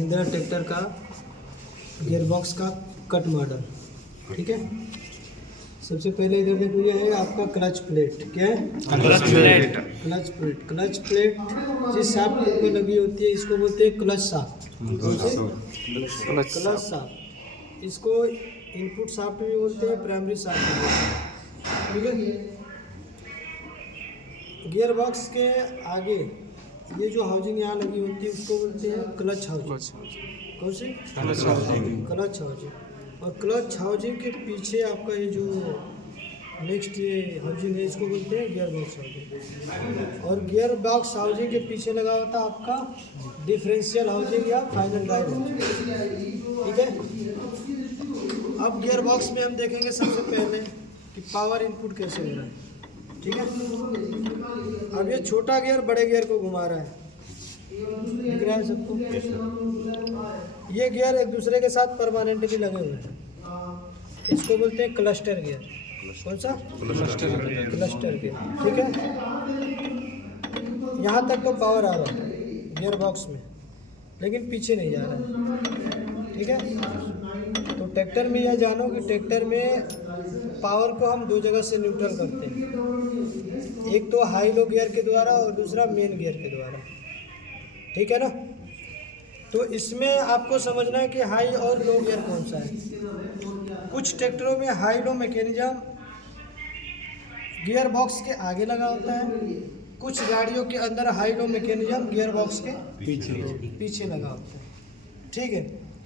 Mahindra tractor का gearbox का cut model. ठीक है, सबसे पहले इधर देखो, ये है आपका क्लच प्लेट। क्या है? Clutch plate. क्लच प्लेट जिस शाफ्ट पे लगी होती है इसको बोलते हैं क्लच शाफ्ट। क्लच शाफ्ट, इसको इनपुट शाफ्ट भी बोलते हैं, प्राइमरी शाफ्ट भी बोलते हैं। ठीक है, गियरबॉक्स के आगे ये जो हाउजिंग यहाँ लगी होती है उसको बोलते हैं क्लच हाउजिंग। कौन सी? Clutch housing. और क्लच हाउजिंग के पीछे आपका ये जो नेक्स्ट ये हाउजिंग है इसको बोलते हैं गियर बॉक्स हाउजिंग। और गियर बॉक्स हाउजिंग के पीछे लगा होता है आपका डिफरेंशियल हाउजिंग या फाइनल ड्राइव हाउजिंग। ठीक है, अब गियर बॉक्स में हम देखेंगे सबसे पहले कि पावर इनपुट कैसे हो रहा है। ठीक है, अब ये छोटा गियर बड़े गियर को घुमा रहा है, दिख रहा है सबको? ये गियर एक दूसरे के साथ परमानेंटली लगे हुए हैं, इसको बोलते हैं क्लस्टर गियर। कौन सा? Cluster gear. ठीक है, यहाँ तक तो पावर आ रहा है गियर बॉक्स में, लेकिन पीछे नहीं जा रहा है। ठीक है, तो ट्रैक्टर में यह जानो कि ट्रैक्टर में पावर को हम दो जगह से न्यूट्रल करते हैं, एक तो हाई लो गियर के द्वारा और दूसरा मेन गियर के द्वारा। ठीक है ना, तो इसमें आपको समझना है कि हाई और लो गियर कौन सा है। कुछ ट्रैक्टरों में high low mechanism gear box के आगे लगा होता है, कुछ गाड़ियों के अंदर high low mechanism gear box के पीछे लगा होता है। ठीक है,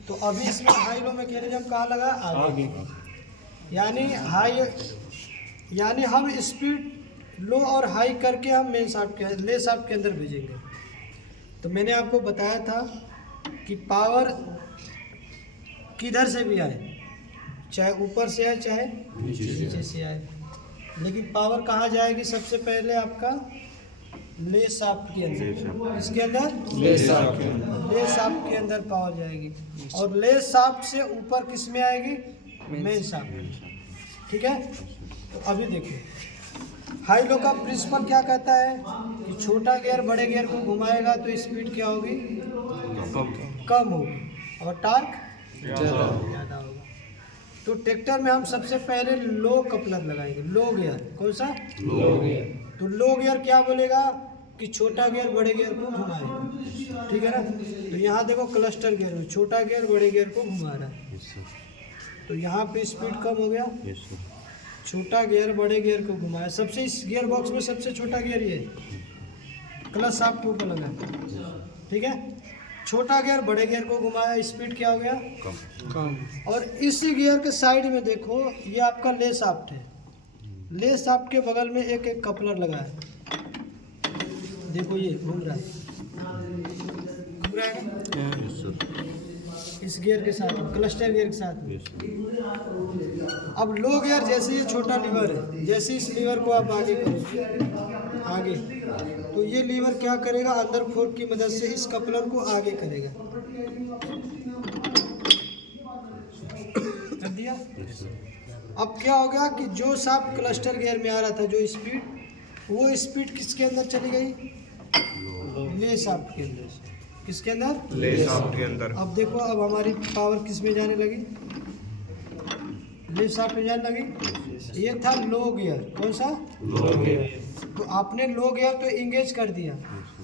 तो अभी इसमें हाई लो मैकेनिज्म कहाँ लगा? आगे। यानी हम स्पीड लो और हाई करके हम मेन शाफ्ट के ले शाफ्ट के अंदर भेजेंगे। तो मैंने आपको बताया था कि पावर किधर से भी आए, चाहे ऊपर से आए चाहे नीचे से आए, लेकिन पावर कहाँ जाएगी? सबसे पहले आपका ले शाफ्ट के अंदर। इसके अंदर ले शाफ्ट के अंदर पावर जाएगी, और ले शाफ्ट से ऊपर किस में आएगी? Main shaft. ठीक है, तो अभी देखिए हाई लो का प्रिंसिपल क्या कहता है कि छोटा गियर बड़े गियर को घुमाएगा तो स्पीड क्या होगी? कम होगी, और टार्क ज़्यादा होगा। तो ट्रैक्टर में हम सबसे पहले लो कपलर लगाएंगे, लो गियर। कौन सा? लो गियर। तो लो गियर क्या बोलेगा कि छोटा गियर बड़े गियर को घुमाएगा। ठीक है ना, तो यहाँ देखो क्लस्टर गियर में छोटा गियर बड़े गियर को घुमा रहा है, तो यहाँ पे स्पीड कम हो गया। छोटा गियर बड़े गियर को घुमाया, सबसे इस गियर बॉक्स में सबसे छोटा गियर ये क्लच शाफ्ट के ऊपर लगा। ठीक है, छोटा गियर बड़े गियर को घुमाया, स्पीड क्या हो गया? कम। और इसी गियर के साइड में देखो ये आपका ले शाफ्ट है, ले शाफ्ट के बगल में एक कपलर लगा है। देखो ये घूम रहा है इस गियर के साथ, क्लस्टर गियर के साथ। अब लो गियर जैसे ये छोटा लीवर है, जैसे इस लीवर को आप आगे आगे, तो ये लीवर क्या करेगा? अंदर फोर्क की मदद से इस कपलर को आगे करेगा। कर दिया। अब क्या हो गया कि जो शाफ्ट क्लस्टर गियर में आ रहा था, जो स्पीड, वो स्पीड किसके अंदर चली गई? ले शाफ्ट के अंदर। किसके अंदर? ले शाफ्ट के अंदर। अब देखो, अब हमारी पावर किस में जाने लगी? ले शाफ्ट में जाने लगी। ये था लो गियर। कौन सा? लो गियर। तो आपने लो गियर तो इंगेज कर दिया,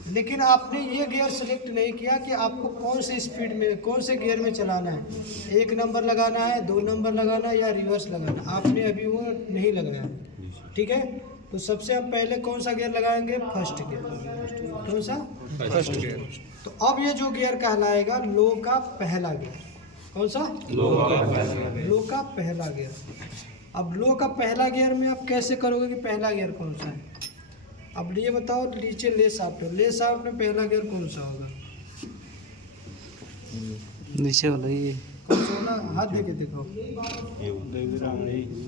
लेकिन आपने ये गियर सेलेक्ट नहीं किया कि आपको कौन से स्पीड में, कौन से गियर में चलाना है। 1 नंबर लगाना है, 2 नंबर लगाना है, या रिवर्स लगाना, आपने अभी वो नहीं लगाया। ठीक है, तो सबसे हम पहले कौन सा गियर लगाएंगे? First gear. कौन सा? First gear. तो अब ये जो गियर कहलाएगा लो का पहला गियर। कौन सा? लो का पहला गियर। अब लो का पहला गियर में आप कैसे करोगे कि पहला गियर कौन सा है? अब ये बताओ, नीचे ले शाफ्ट है, ले शाफ्ट में पहला गियर कौन सा होगा? नीचे वाला ये कौन सा होगा? हाथ देके देखो,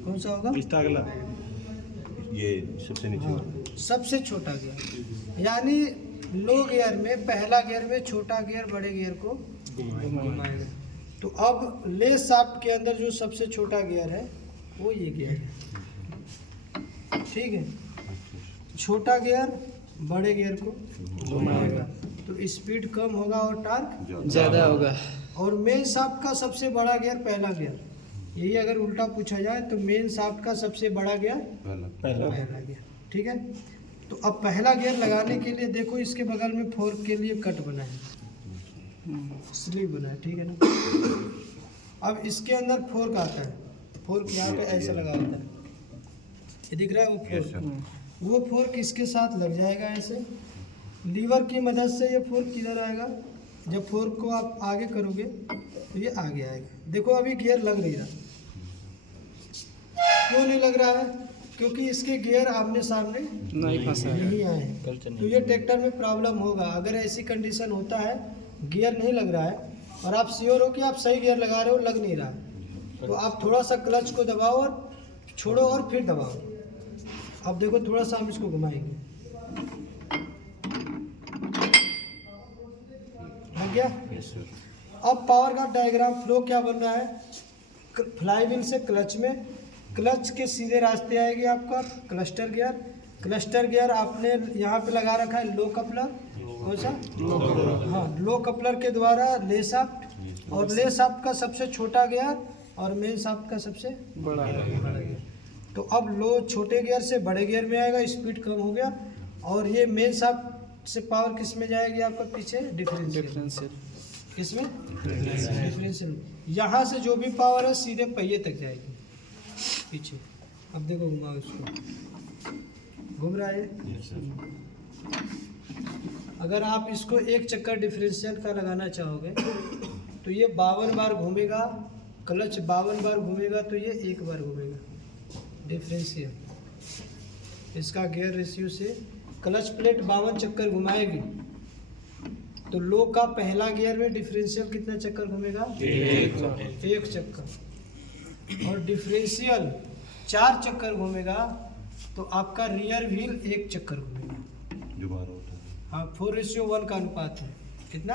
कौन सा होगा? ये सबसे नीचे वाला, सबसे छोटा गियर। यानी लो गियर में पहला गियर में छोटा गियर बड़े गियर को घुमाएगा। तो अब ले शाफ्ट के अंदर जो सबसे छोटा गियर है वो ये गियर है। ठीक है, छोटा गियर बड़े गियर को घुमाएगा। तो स्पीड कम होगा और टार्क ज़्यादा होगा। और मेन शाफ्ट का सबसे बड़ा गियर पहला गियर, यही अगर उल्टा पूछा जाए तो मेन शाफ्ट का सबसे बड़ा गियर पहला गियर। ठीक है, तो अब पहला गियर लगाने के लिए देखो इसके बगल में फोर्क के लिए कट बना है, स्लीव बना है, ठीक है ना। अब इसके अंदर फोर्क आता है, फोर्क यहाँ पे ऐसा लगा होता है, ये दिख रहा है वो फोर्क। वो फोर्क इसके साथ लग जाएगा ऐसे, लीवर की मदद से ये फोर्क किधर आएगा, जब फोर्क को आप आगे करोगे तो ये आगे आएगा। देखो अभी गियर लग नहीं रहा, क्यों नहीं लग रहा है? क्योंकि इसके गियर आमने सामने नहीं फंसा है। नहीं आए, तो ये ट्रैक्टर में प्रॉब्लम होगा। अगर ऐसी कंडीशन होता है गियर नहीं लग रहा है और आप श्योर हो कि आप सही गियर लगा रहे हो, लग नहीं रहा है, तो आप थोड़ा सा क्लच को दबाओ और छोड़ो और फिर दबाओ। अब देखो थोड़ा सा हम इसको घुमाएंगे, लग गया। अब पावर का डायग्राम फ्लो क्या बन रहा है, फ्लाईव्हील से क्लच में, क्लच के सीधे रास्ते आएगी आपका क्लस्टर गियर। क्लस्टर गियर आपने यहाँ पे लगा रखा है लो कपलर, कौन सा? हाँ, लो कपलर के द्वारा ले शाफ्ट, और ले शाफ्ट का सबसे छोटा गियर और मेन शाफ्ट का सबसे बड़ा गियर। तो अब लो छोटे गियर से बड़े गियर में आएगा, स्पीड कम हो गया, और ये मेन शाफ्ट से पावर किस में जाएगी आपका पीछे, डिफरेंशियल। किसमें? डिफरेंशियल। यहाँ से जो भी पावर है सीधे पहिए तक जाएगी पीछे। अब देखो घुमाओ इसको, घूम रहा है। अगर आप इसको एक चक्कर डिफरेंशियल का लगाना चाहोगे तो ये 52 बार घूमेगा, क्लच 52 बार घूमेगा तो ये एक बार घूमेगा डिफरेंशियल। इसका गियर रेशियो से क्लच प्लेट 52 चक्कर घुमाएगी, तो लो का पहला गियर में डिफरेंशियल कितना चक्कर घूमेगा? एक चक्कर। और डिफरेंशियल 4 चक्कर घूमेगा तो आपका रियर व्हील 1 चक्कर घूमेगा। हाँ, 4:1 का अनुपात है। कितना?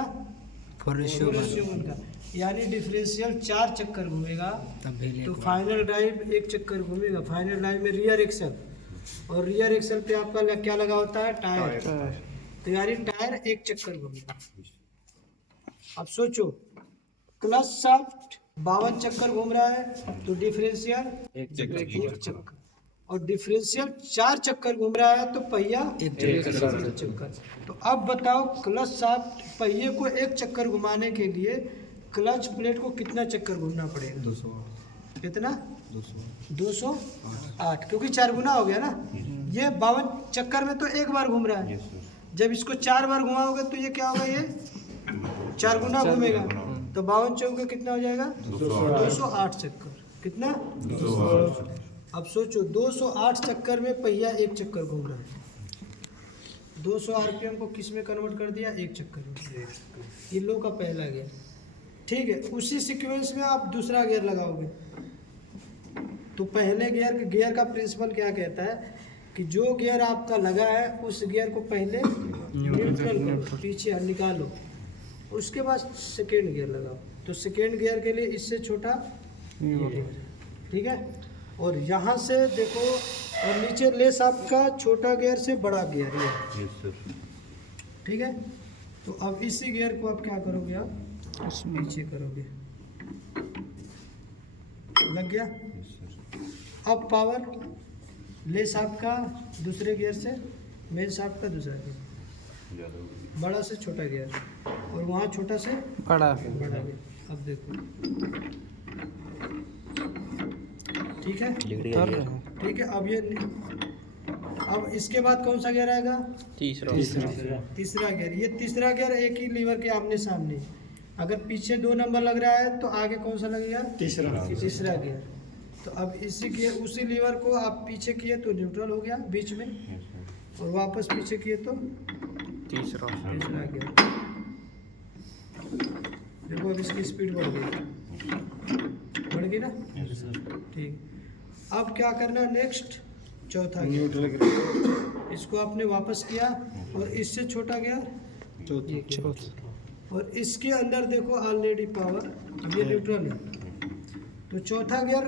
4:1 का, यानी डिफरेंशियल 4 चक्कर घूमेगा तो फाइनल ड्राइव 1 चक्कर घूमेगा। फाइनल ड्राइव में रियर एक्सल, और रियर एक्सल पे आपका क्या लगा होता है? टायर। तो यानी टायर 1 चक्कर घूमेगा। अब सोचो, क्लच शाफ्ट 52 चक्कर घूम रहा है तो डिफरेंशियल 1 चक्कर, और डिफरेंशियल 4 चक्कर घूम रहा है तो पहिया 1 चक्कर। तो अब बताओ, क्लच शाफ्ट पहिए को 1 चक्कर घुमाने के लिए क्लच प्लेट को कितना चक्कर घूमना पड़ेगा? 200। कितना? 208, क्योंकि 4 गुना हो गया ना। ये 52 चक्कर में तो 1 बार घूम रहा है, जब इसको 4 बार घुमाओगे तो ये क्या होगा, ये 4 गुना घूमेगा। तो 52 चौके कितना हो जाएगा? 208 चक्कर। कितना? 208। अब सोचो, 208 चक्कर में पहिया 1 चक्कर घूम रहा है, 200 आरपीएम को किस में कन्वर्ट कर दिया? 1 चक्कर में। ये लो का पहला गियर, ठीक है। उसी सीक्वेंस में आप दूसरा गियर लगाओगे तो पहले गियर का प्रिंसिपल क्या कहता है कि जो गियर आपका लगा है उस गियर को पहले न्यूट्रल करो, पीछे निकालो, उसके बाद सेकेंड गियर लगाओ। तो सेकेंड गियर के लिए इससे छोटा, ठीक है। और यहाँ से देखो, और नीचे लेस आपका छोटा गियर से बड़ा गियर है, ठीक है। तो अब इसी गियर को आप क्या करोगे, आप नीचे करोगे, लग गया। अब पावर लेस आपका दूसरे गियर से, मेन शाफ्ट का दूसरा गियर, बड़ा से छोटा गियर, और वहाँ छोटा से बड़ा गियर। अब देखो, ठीक है, ठीक है। अब इसके बाद कौन सा गियर आएगा? तीसरा गियर। ये तीसरा गियर एक ही लीवर के आमने सामने, अगर पीछे 2 नंबर लग रहा है तो आगे कौन सा लगेगा? तीसरा गियर। तो अब उसी लीवर को आप पीछे किए तो न्यूट्रल हो गया बीच में, और वापस पीछे किए तो तीसरा गियर। देखो अब इसकी स्पीड बढ़ गई ना, ठीक। अब क्या करना, नेक्स्ट चौथा गियर, इसको आपने वापस किया और इससे छोटा गियर, और इसके अंदर देखो ऑलरेडी पावर, ये न्यूट्रल है। तो चौथा गियर,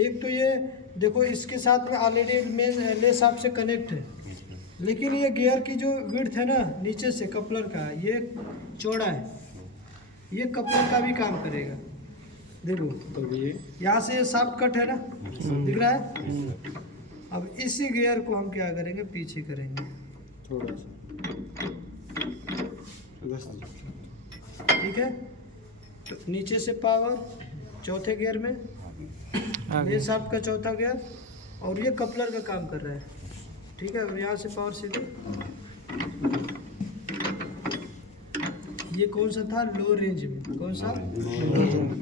एक तो ये देखो इसके साथ में ऑलरेडी मेन लेस शाफ्ट से कनेक्ट है, लेकिन ये गियर की जो विड्थ है ना नीचे से कपलर का, ये चौड़ा है, ये कपलर का भी काम करेगा। देखो तो ये यहाँ से ये शाफ्ट कट है ना, दिख रहा है। अब इसी गियर को हम क्या करेंगे, पीछे करेंगे थोड़ा सा, ठीक है। तो नीचे से पावर चौथे गियर में, ये शाफ्ट का चौथा गियर, और ये कपलर का काम कर रहा है, ठीक है। और यहाँ से पावर सीधे, ये कौन सा था, लो रेंज में, कौन सा,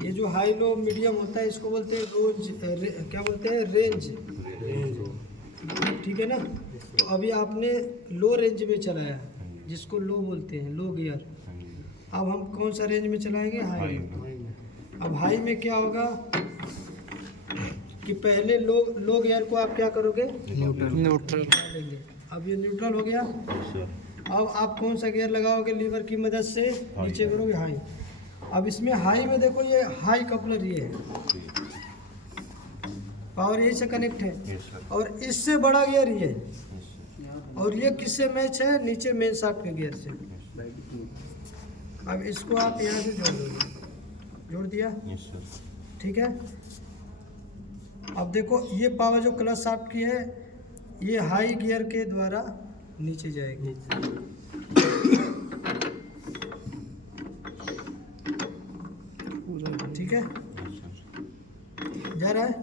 ये जो हाई लो मीडियम होता है इसको बोलते हैं रोज, क्या बोलते हैं, रेंज, ठीक है ना। तो अभी आपने लो रेंज में चलाया, जिसको लो बोलते हैं, लो गियर। अब हम कौन सा रेंज में चलाएंगे, हाई में। अब हाई में क्या होगा कि पहले लो गियर को आप क्या करोगे, न्यूट्रल लेंगे। अब ये न्यूट्रल हो गया। अब आप कौन सा गियर लगाओगे, लीवर की मदद से नीचे करोगे, हाई। अब इसमें हाई में देखो, ये हाई कपलर ये है, पावर यही से कनेक्ट है, और इससे बड़ा गियर ये है, और ये किससे मैच है, नीचे मेन शाफ्ट के गियर से। अब इसको आप यहाँ से जोड़ दोगे, जोड़ दिया, ठीक है। अब देखो ये पावर जो क्लच शाफ्ट की है, ये हाई गियर के द्वारा नीचे जाएगी, ठीक है, जा रहा है।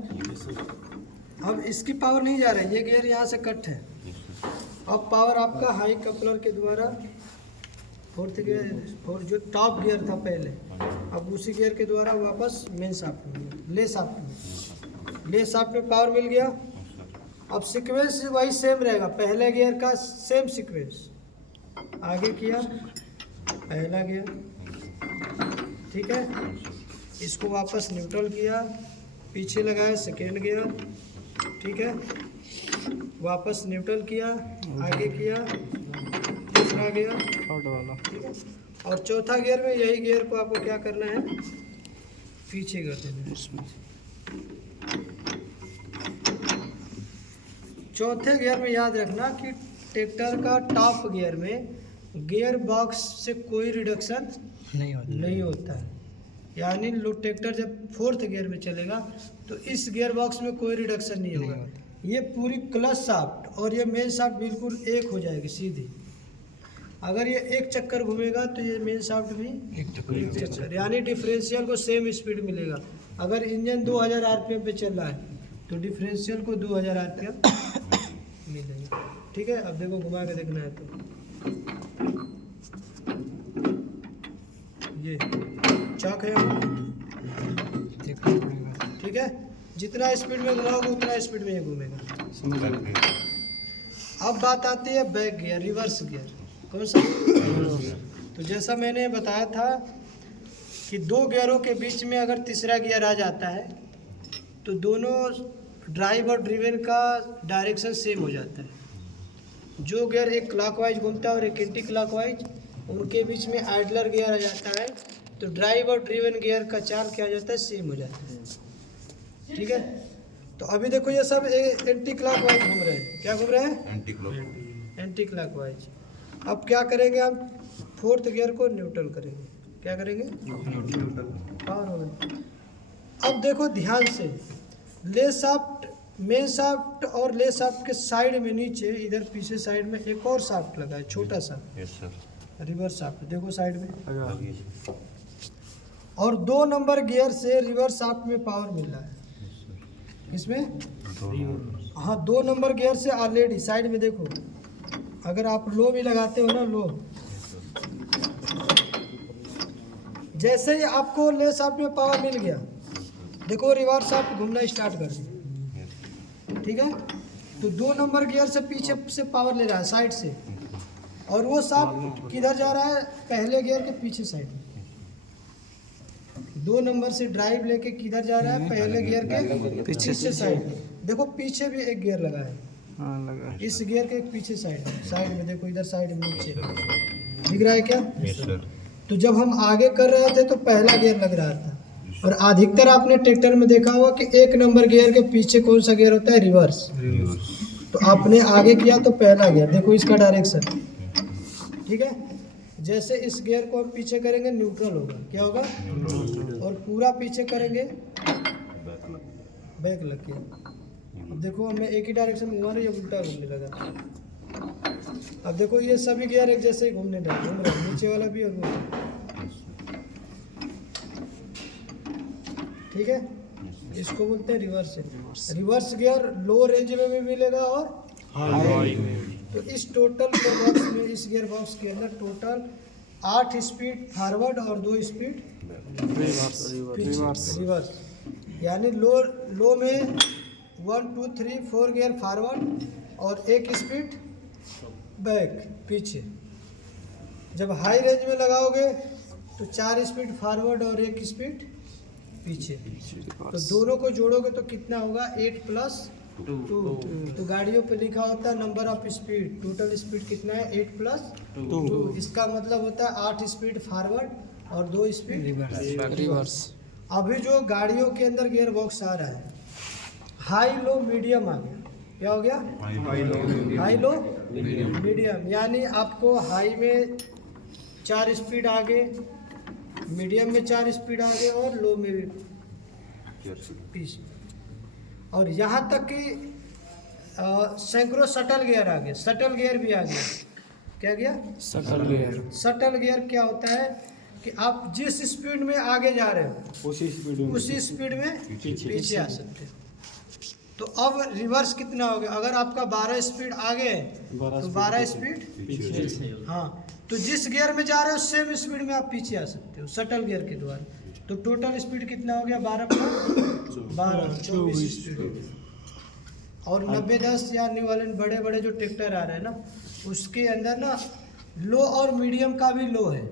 अब इसकी पावर नहीं जा रहा है, ये गियर यहाँ से कट है। अब पावर आपका हाई कपलर के द्वारा फोर्थ गियर, और जो टॉप गियर था पहले, अब उसी गियर के द्वारा वापस मेन शाफ्ट में, ले शाफ्ट में पावर मिल गया। अब सीक्वेंस वही सेम रहेगा, पहले गियर का सेम सीक्वेंस, आगे किया पहला गियर, ठीक है। इसको वापस न्यूट्रल किया, पीछे लगाया सेकेंड गियर, ठीक है, वापस न्यूट्रल किया, आगे किया तीसरा गियर, ठीक है। और चौथा गियर में यही गियर को आपको क्या करना है, पीछे कर देना है। चौथे गियर में याद रखना कि ट्रैक्टर का टॉप गियर में गियर बॉक्स से कोई रिडक्शन नहीं होता है। यानी लो ट्रैक्टर जब फोर्थ गियर में चलेगा तो इस गियर बॉक्स में कोई रिडक्शन नहीं होगा। ये पूरी क्लच शाफ्ट और ये मेन शाफ्ट बिल्कुल एक हो जाएगी सीधी। अगर ये एक चक्कर घूमेगा तो ये मेन शाफ्ट भी एक चक्कर, यानी डिफरेंशियल को सेम स्पीड मिलेगा। अगर इंजन 2000 आरपीएम पे चल रहा है तो डिफरेंशियल को 2000 आरपीएम मिलेगा, ठीक है। अब देखो घुमा के देखना है तो ये चौक है, ठीक है। जितना स्पीड में घुमाओगे उतना स्पीड में ये घूमेगा। अब बात आती है बैक गियर, रिवर्स गियर, कौन सा। तो जैसा मैंने बताया था कि दो गियरों के बीच में अगर तीसरा गियर आ जाता है तो दोनों ड्राइव और ड्रिवन का डायरेक्शन सेम हो जाता है। जो गियर एक क्लॉकवाइज घूमता है और एक एंटी क्लॉकवाइज, उनके बीच में आइडलर गियर आ जाता है तो ड्राइव और ड्रिवन गियर का चाल क्या हो जाता है, सेम हो जाता है, ठीक है। तो अभी देखो ये सब एंटी क्लॉकवाइज घूम रहे हैं। क्या घूम रहे हैं, एंटी क्लॉकवाइज। अब क्या करेंगे, हम फोर्थ गियर को न्यूट्रल करेंगे। क्या करेंगे, पावर हो गई। अब देखो ध्यान से, ले शाफ्ट, मेन शाफ्ट और ले शाफ्ट के साइड में नीचे इधर पीछे साइड में एक और शाफ्ट लगा है, छोटा सा रिवर्स शाफ्ट। देखो साइड में, और 2 नंबर गियर से रिवर्स शाफ्ट में पावर मिल रहा है। इसमें हाँ 2 नंबर गियर से ऑलरेडी साइड में देखो, अगर आप लो भी लगाते हो ना, लो जैसे ही आपको ले शाफ्ट में पावर मिल गया, देखो रिवर्स शाफ्ट घूमना स्टार्ट कर दिया, ठीक है। तो 2 नंबर गियर से पीछे से पावर ले रहा है साइड से, और वो शाफ्ट किधर जा रहा है, पहले गियर के पीछे साइड। 2 नंबर से ड्राइव लेके किधर जा रहा है, पहले गियर के पीछे साइड। देखो पीछे भी एक गियर लगा है, लगा। इस गियर के पीछे साइड में देखो, इधर साइड में नीचे दिख रहा है क्या। तो जब हम आगे कर रहे थे तो पहला गियर लग रहा था, और अधिकतर आपने ट्रैक्टर में देखा होगा कि 1 नंबर गियर के पीछे कौन सा गियर होता है, रिवर्स। तो आपने आगे किया तो पहला गियर, देखो इसका डायरेक्शन, ठीक है। जैसे इस गियर को हम पीछे करेंगे न्यूट्रल होगा, क्या होगा, और पूरा पीछे करेंगे बैक लग के। अब देखो मैं एक ही डायरेक्शन में घुमा रही, उल्टा घूमने लगा। अब देखो ये सभी गियर एक जैसे ही घूम रहे हैं, नीचे वाला भी और वो, ठीक है। इसको बोलते हैं रिवर्स। रिवर्स गियर लो रेंज में भी मिलेगा और हाई में। तो इस टोटल गियर बॉक्स में, इस गियर बॉक्स के अंदर टोटल 8 स्पीड फॉरवर्ड और 2 स्पीड रिवर्स। यानी लो में 1 2 3 4 गियर फॉरवर्ड और 1 स्पीड बैक पीछे। जब हाई रेंज में लगाओगे तो 4 स्पीड फॉरवर्ड और 1 स्पीड पीछे। तो दोनों को जोड़ोगे तो कितना होगा, 8 + 2। तो गाड़ियों पे लिखा होता है number of speed, total speed कितना है, 8 + 2। इसका मतलब होता है 8 स्पीड फॉरवर्ड और 2 स्पीड रिवर्स। अभी जो गाड़ियों के अंदर गियर बॉक्स आ रहा है, हाई लो मीडियम आ गया। क्या हो गया, हाई लो मीडियम। यानी आपको हाई में 4 स्पीड आगे, मीडियम में 4 स्पीड आगे और लो में भी पीछे। और यहाँ तक कि सैकड़ों शटल गियर आ गए, शटल गियर भी आ गया। क्या गया, शटल गियर। शटल गियर क्या होता है कि आप जिस स्पीड में आगे जा रहे हो उसी स्पीड में पीछे आ सकते हो। तो अब रिवर्स कितना हो गया, अगर आपका 12 स्पीड आगे है तो 12 स्पीड पीछे। हाँ, तो जिस गियर में जा रहे हो सेम स्पीड में आप पीछे आ सकते हो शटल गियर के द्वारा। तो टोटल स्पीड कितना हो गया, 12 + 12 24 स्पीड हो गया। और 90-10 या न्यू हॉलैंड बड़े बड़े जो ट्रैक्टर आ रहे हैं ना, उसके अंदर ना लो और मीडियम का भी लो है,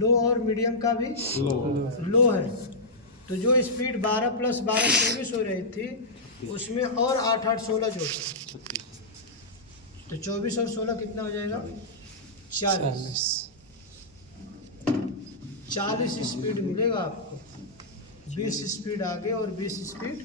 लो और मीडियम का भी लो है। तो जो स्पीड 12 + 12 24 हो रही थी, उसमें और 8 8 16 जोड़, तो 24 और 16 कितना हो जाएगा, 40 स्पीड मिलेगा आपको। 20 स्पीड आगे और 20 स्पीड